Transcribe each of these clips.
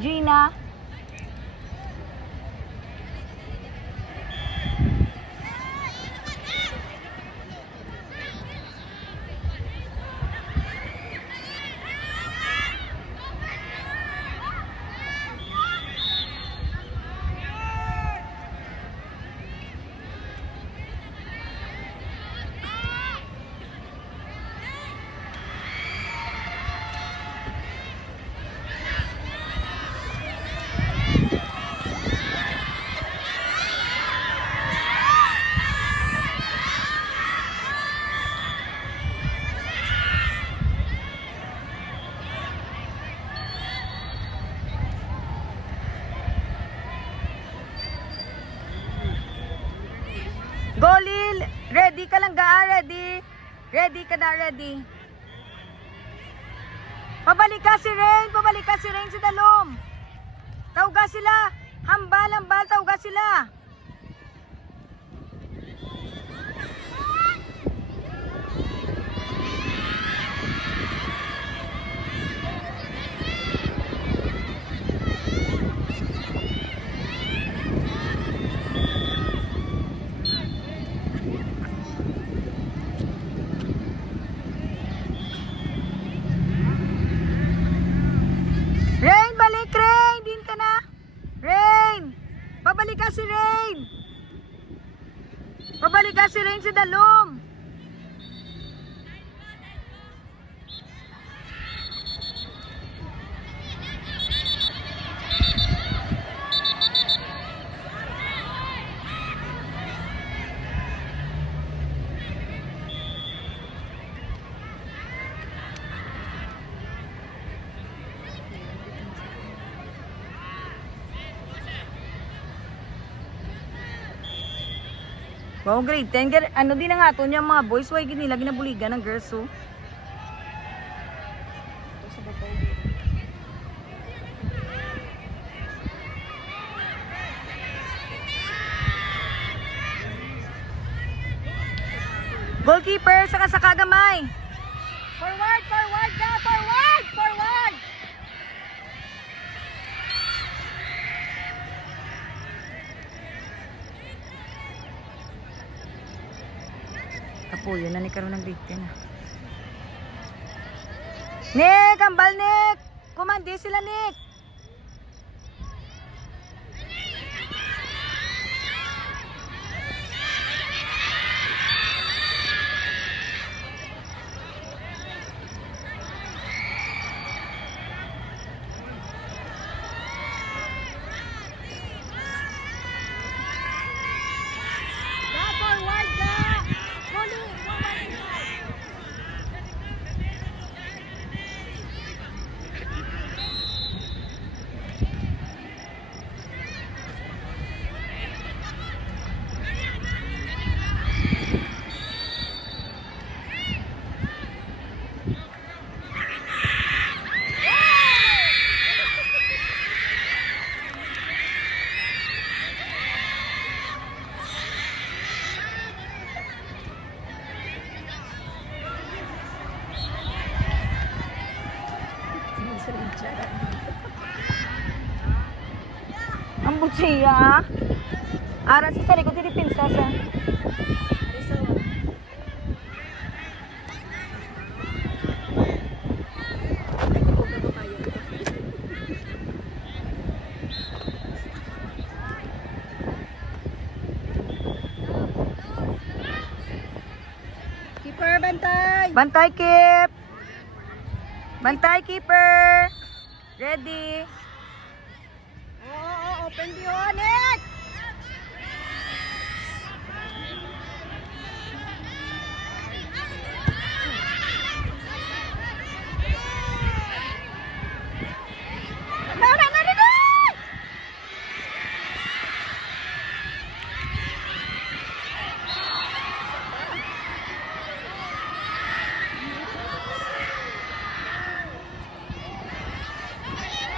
Gina. Golil, ready ka lang ga, ready. Ready ka na, ready. Pabalik ka si Rain sa dalom. Tawga sila, hambal, tawga sila. Rain, balik Rain, din ka na. Rain, pabalik ka si Rain. Pabalik ka si Rain sa dalom. Wow, grade 10. Ano din ang ato niya mga boys, why nila ginabuligan ng girls, so. Goalkeeper, saka gamay. Forward ka, forward. Apo, yun na ni karon ng grade 10 ah. Nick, ambal Nick. Kumandi sila Nick. Ang butsiya. Aras sa likod di pinsa sa. Keeper, bantay. Bantay, keep. Bantay, keeper. Ready. Open the Onyx!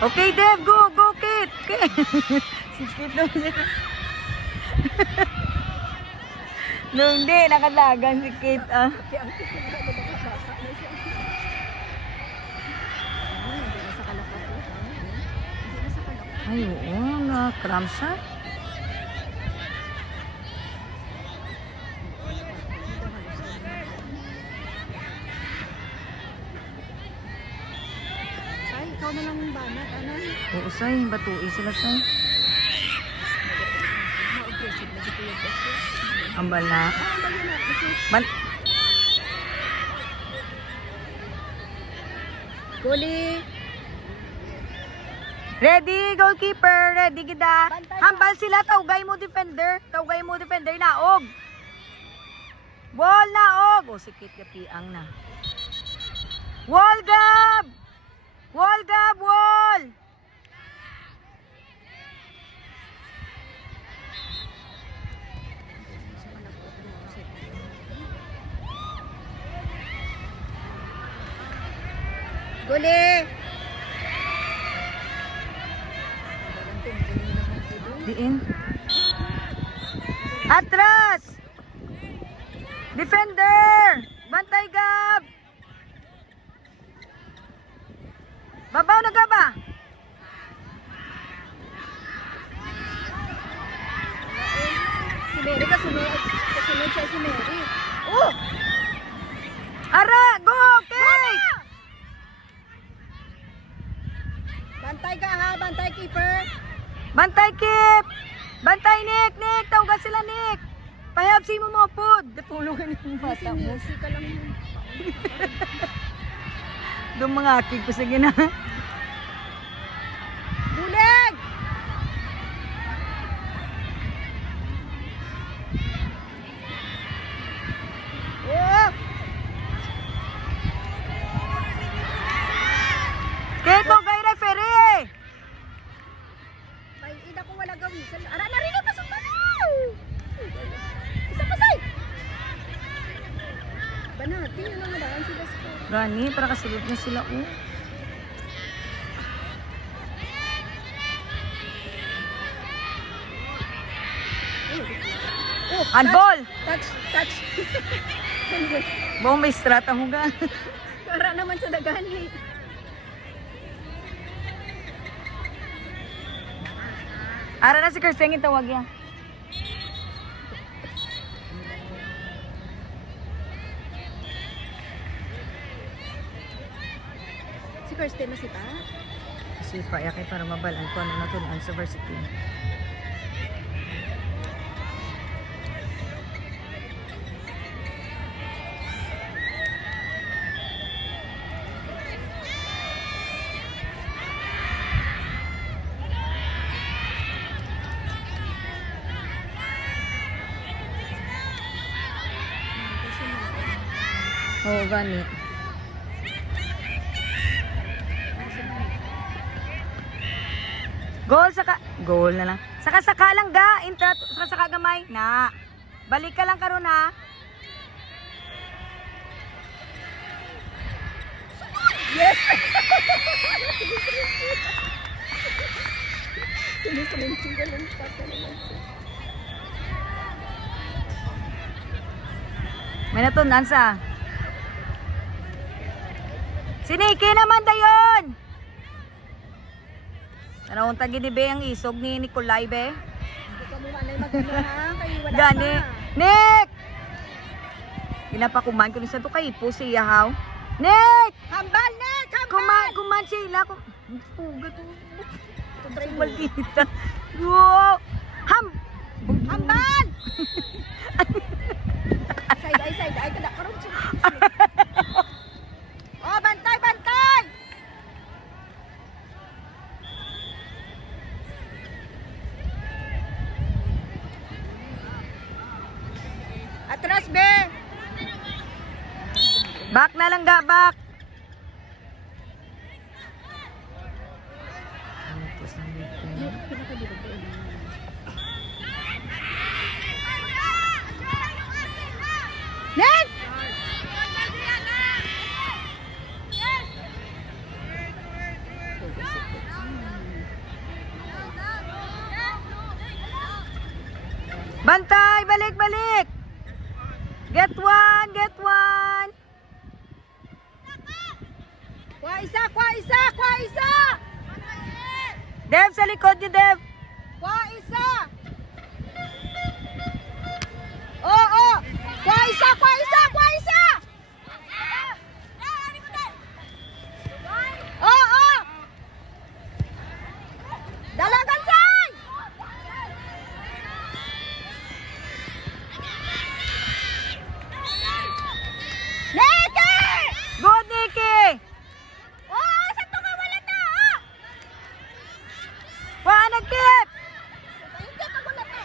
Okay, Dev, go, Kit. Okay. Si Kit daw niya. Nung di, nakalagan si Kit. Ay, oo, na-cram siya. Say, ikaw na lang yung banat, ano? Oo, say, batui sila, say. Ma-aggressive na dito yung kasi. Ambal na. Ah, bali na. Ban Goli! Ready, goalkeeper. Ready, gida. Bantay ka. Hambal sila, taugay mo defender. Taugay mo defender, naog. Wall, naog. O, sikit ka, piang na. Wall, gab! Wall, gab, wall! Goli! Diin. Atras! Defender! Bantay, gab! Babaw na, gaba! Si Mary kasunod siya si Mary. Oh! Ara! Go! Okay! Bantay ka ha, bantay keeper. Bantay, Kip! Bantay, Nick! Nick! Tawag sila, Nick! Pahayap si mo mo po! Datulungan yung bata mo. Si ka lang yun. Doon mga akig ko sa gina. Bulig! Oh! Keko, kay referee! Ay, ida kung wala gawin. Ara, narinig pa sa panaw! Isa pa, say! Banatin yun ang madaan sila sa Gani, para kasulod na sila, oh. Oh, Handball! touch, touch. Handball. Bawang may strata mo ga. Para naman sa dagani. Ara na si Kirsteng yung tawag yan. Si Kirsten na sita. Kasi paayakay para mabalan ko ano natunan sa varsity. Oo, gani. Goal saka goal na lang. Saka lang ga, intra saka gamay na. Balik ka lang karon ha. Yes! Sinisalintin ka lang pa naman siya. May natunan sa. Siniki naman dayon. Anong tagi ni Be ang isog ni Nicolay Be? Hindi ka muna na mag-ano ha, kayo wala Gani. pa. Nick! Ginapakuman ko ni sa to kay ipo siya haw. Nick! Hambal na! Hambal! Kuman sila ko. Pugat. Try mo. Maldita. Wow! Hambal! Side eye, kada karon siya. Oh, bantay, bantay! Atras, be! Back na lang ga, back. Net! Bantay, balik, balik. Get one, get one. Kwa isa, kwa isa, kwa isa! Dev, sa likod niyo, Dev. Kwa isa! Oo! Kwa isa! Kwa isa! Kwa isa! Oo! Dalagan say! Neke! Good, Nikki. Oo! Sa to ka wala ta! Oh! Paanag, Kit. Hindi ka wala ta!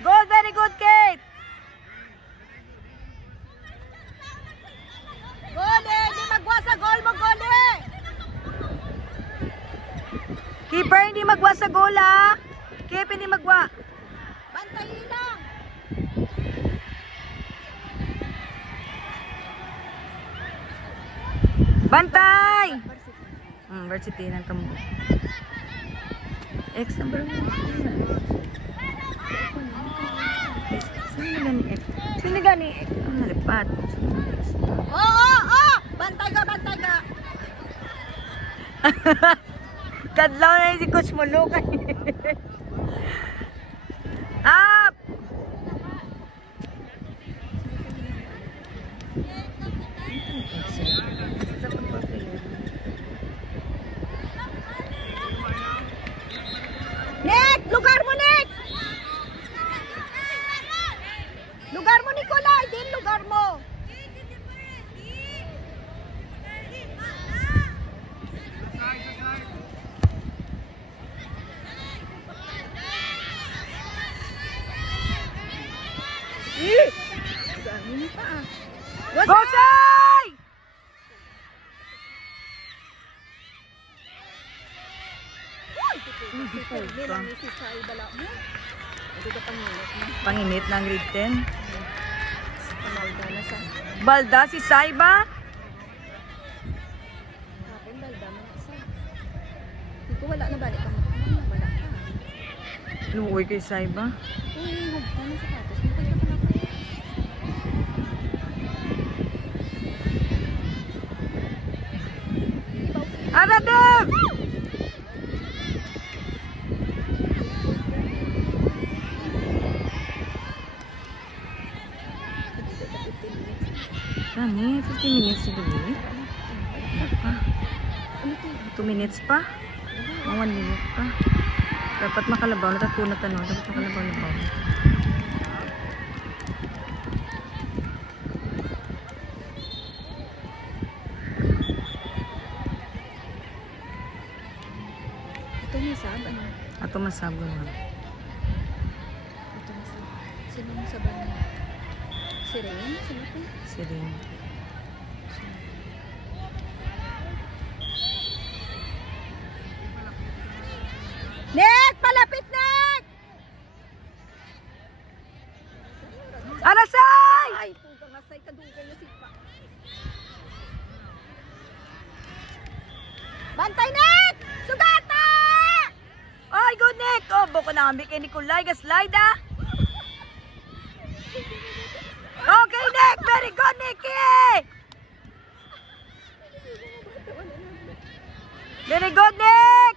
Good, very good, Kate. Gole! Di magwa sa goal mo, gole! Keeper, hindi magwa sa goal, ha? Kip, hindi magwa. Bantayin lang! Bantay! Varsity ng kamo. X number 1. Sino gani X? Sino gani X? Ang nalipat. Oo! Oo! Bantay ka! Bantay ka! Kadlaw na si Coach Mulo kay. Up! Nick! Lugar mo, Nick! Lugar mo, Nicolay! Din lugar mo! Dami mo pa ah. Go, Sai! Hindi po. Bilang si Sai bala mo. Ito ka panginit mo. Panginit ng grade 10. Pamalda na sa. Balda si Sai ba? Kapon balda mo na sa. Hindi ko wala na balik ka mo. Wala ka. Luoy kay Sai ba? Uy, hugta na sapatos. Mukha ka pala ka. Aradev! Kani, 15 minutes na gabi. Pa. 2 minutes pa? O 1 minute pa. Dapat makalabaw. Natatunan tanong. Dapat makalabaw-labaw. Ito may sab, ano? Ato masabo na. Ito may sab. Sino mo sabang niya? Si Ren? Sino ko? Si Rin. Nick! Palapit, Nick! Arasay! Ay, tugang asay kadugay na sipa. Bantay, Nick! Sugata! Ay, good Nick! Oh, boko na kami kay Nicolay. Gaslide ah! Okay, Nick! Very good, Nicky! Very good, Nick!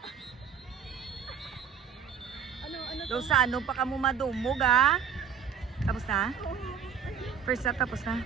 Ano So, sa ano pa ka mo madumog, ah? Tapos na? First up, tapos na?